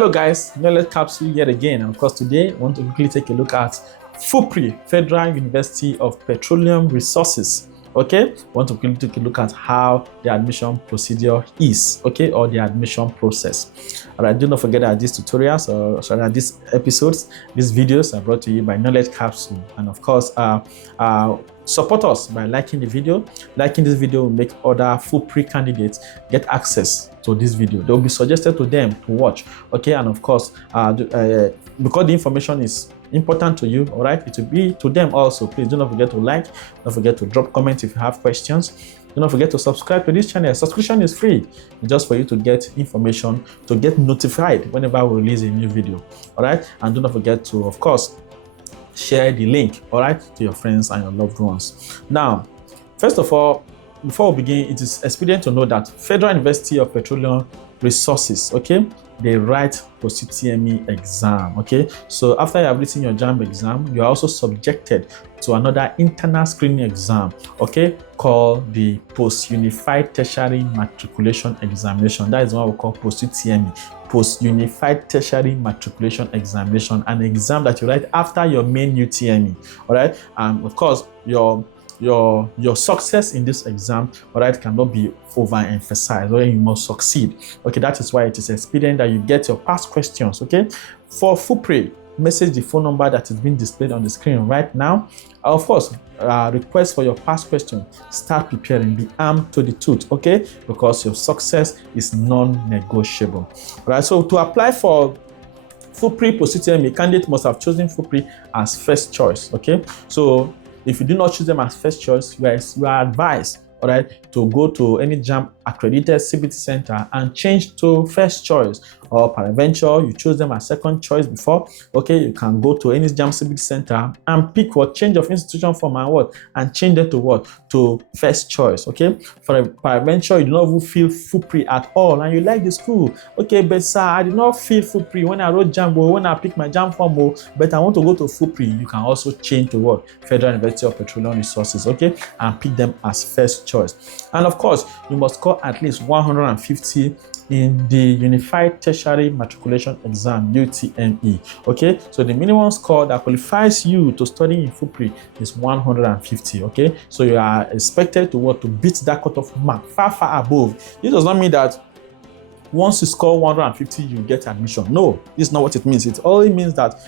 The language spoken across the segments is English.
Hello guys, Knowledge Capsule yet again, and of course today I want to quickly take a look at FUPRE, Federal University of Petroleum Resources. Okay, I want to quickly take a look at how the admission procedure is, okay, or the admission process. All right, do not forget that these tutorials, these episodes, these videos are brought to you by Knowledge Capsule, and of course, support us by liking the video. Liking this video will make other FUPRE candidates get access to this video. They will be suggested to them to watch, okay, and of course, because the information is important to you, all right, it will be to them also. Please do not forget to like, don't forget to drop comments if you have questions. Do not forget to subscribe to this channel. Subscription is free, just for you to get information, to get notified whenever we release a new video, all right. And do not forget to, of course, share the link, all right, to your friends and your loved ones. Now, first of all, before we begin, it is expedient to know that Federal University of Petroleum Resources, okay, they write Post-UTME exam, okay. So after you have written your JAMB exam, you are also subjected to another internal screening exam, okay, called the Post-Unified Tertiary Matriculation Examination. That is what we call Post-UTME, Post-Unified Tertiary Matriculation Examination, an exam that you write after your main UTME, all right. And of course, your success in this exam, all right, cannot be overemphasized, or you must succeed. Okay, that is why it is expedient that you get your past questions. Okay, for FUPRE, message the phone number that is being displayed on the screen right now. Of course, request for your past question. Start preparing, be armed to the tooth, okay, because your success is non-negotiable. All right, so to apply for FUPRE Post-UTME, candidate must have chosen FUPRE as first choice. Okay, so if you do not choose them as first choice, you are advised, all right, to go to any JAMB accredited CBT center and change to first choice, or peradventure you chose them as second choice before, okay, you can go to any JAMB CBT center and pick what change of institution from and what, and change it to what, to first choice. Okay, for a peradventure you do not even feel FUPRE at all and you like the school, okay, but sir, I did not feel FUPRE when I wrote JAMB, or when I picked my JAMB form, but I want to go to FUPRE. You can also change to what, Federal University of Petroleum Resources, okay, and pick them as first choice. And of course, you must score at least 150 in the Unified Tertiary Matriculation Exam, UTME. Okay, so the minimum score that qualifies you to study in FUPRE is 150. Okay, so you are expected to what, to beat that cutoff mark far above. This does not mean that once you score 150 you get admission. No, this is not what it means. It only means that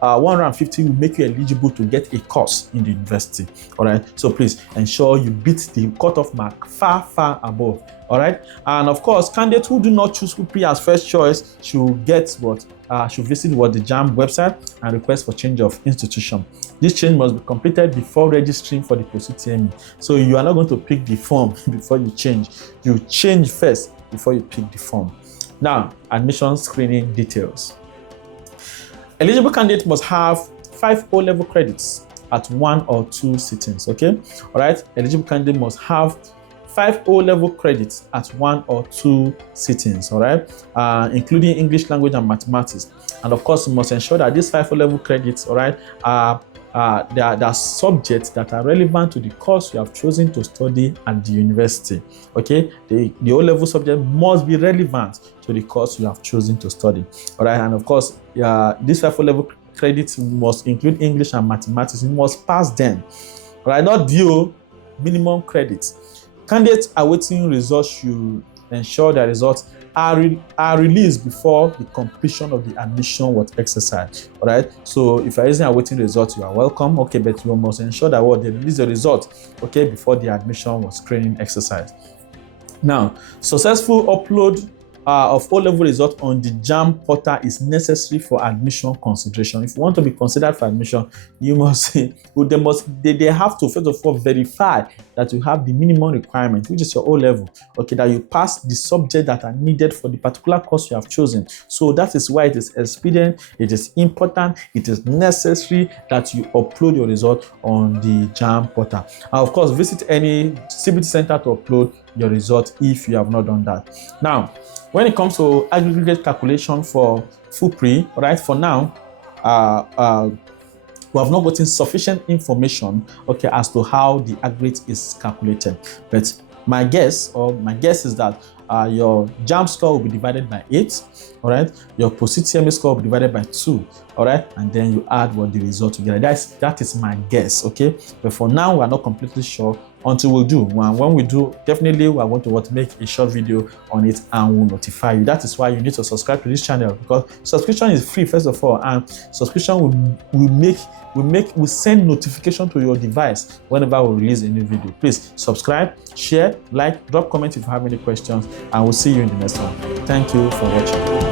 150 will make you eligible to get a course in the university. All right, so please ensure you beat the cutoff mark far above. All right, and of course, candidates who do not choose FUPRE as first choice should get what, should visit what, the JAMB website and request for change of institution. This change must be completed before registering for the Post-UTME. So you are not going to pick the form before you change. You change first before you pick the form. Now, admission screening details. Eligible candidate must have 5 O-level credits at 1 or 2 sittings. Okay, all right. Eligible candidate must have 5 O-level credits at 1 or 2 sittings. All right, including English language and mathematics. And of course, you must ensure that these 5 O-level credits, all right, they are subjects that are relevant to the course you have chosen to study at the university. Okay, the O-level subject must be relevant to the course you have chosen to study. All right, and of course, these 5 O-level credits must include English and mathematics. You must pass them. All right, not due minimum credits. Candidates awaiting results should ensure that results are released before the completion of the admission was exercised. All right, so if you are using awaiting results, you are welcome, okay, but you must ensure that what, they release the results, okay, before the admission was screening exercise. Now, successful upload of O-level results on the JAMB portal is necessary for admission consideration. If you want to be considered for admission, you must they have to first of all verify that you have the minimum requirement, which is your O-level, okay, that you pass the subjects that are needed for the particular course you have chosen. So that is why it is expedient, it is important, it is necessary that you upload your result on the JAMB portal. And of course, visit any CBT center to upload your result if you have not done that. Now, when it comes to aggregate calculation for FUPRE, right, for now, we have not gotten sufficient information, okay, as to how the aggregate is calculated. But my guess is that your JAMB score will be divided by 8, all right? Your post-UTME score will be divided by 2, all right? And then you add what the result together. That is my guess, okay? But for now, we are not completely sure until we do. When we do, definitely we are going to make a short video on it and we'll notify you. That is why you need to subscribe to this channel, because subscription is free, first of all, and subscription will send notification to your device whenever we release a new video. Please subscribe, share, like, drop comment if you have any questions, and we'll see you in the next one. Thank you for watching.